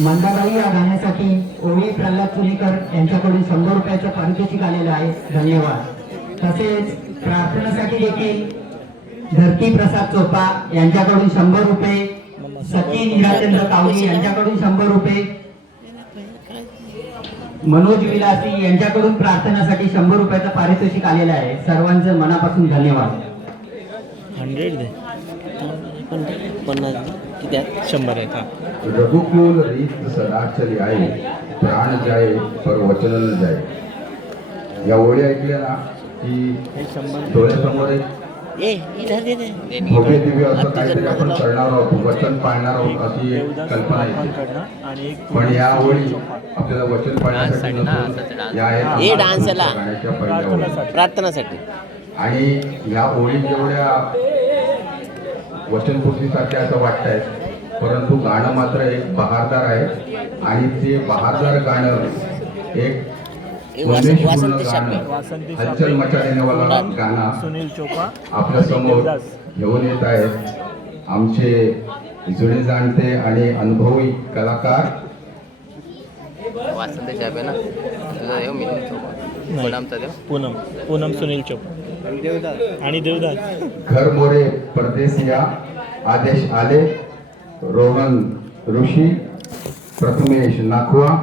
मंदाबाई या गाण्यासाठी ओवी प्रल्हाद चुलीकर यांच्याकडून 100 रुपयाचं पारितोषिक आलेलं आहे, धन्यवाद। तसेच प्रार्थनासाठी देखील धरती प्रसाद चोपा यांच्याकडून 100 रुपये, सचिन हिराचंद्र कावली यांच्याकडून 100 रुपये, मनोज विलासी यांच्याकडून प्रार्थनासाठी 100 रुपयाचं पारितोषिक आलेलं आहे, सर्वांचं मनापासून धन्यवाद। 100 दे, 50 किती आहेत? 100 आहेत। रघुकुल रीत सदा चली आए, प्राण जाए पर वचन न जाए। या ओळी ऐकल्या ना की डोळ्यासमोर भव्य दिव्य असं काहीतरी आपण करणार आहोत, वचन पाळणार आहोत अशी एक कल्पना येते। पण या ओळी आपल्याला वचन पाळण्यासाठी नसून या आहेत गाण्याच्या पहिल्या ओळी प्रार्थनासाठी। आणि या ओळी जेवढ्या वचनपूर्तीसारख्या असं वाटतंय, परंतु गाणं मात्र एक बहारदार आहे आणि ते बहारदार गाणं एक उद्देशपूर्ण गाणं, हलचल मचा देण्यावाला गाणं सुनील चोपा आपल्या समोर घेऊन येत आहेत आमचे जुने जाणते आणि अनुभवी कलाकार वासंत साहेब आहे ना, तुझा देव मिलिंद चोपा, कोणामचा देव पूनम सुनील चोपा आणि देवदास। घर मोरे परदेसिया आदेश आले, रोहन ऋषी, प्रथमेश नाखवा।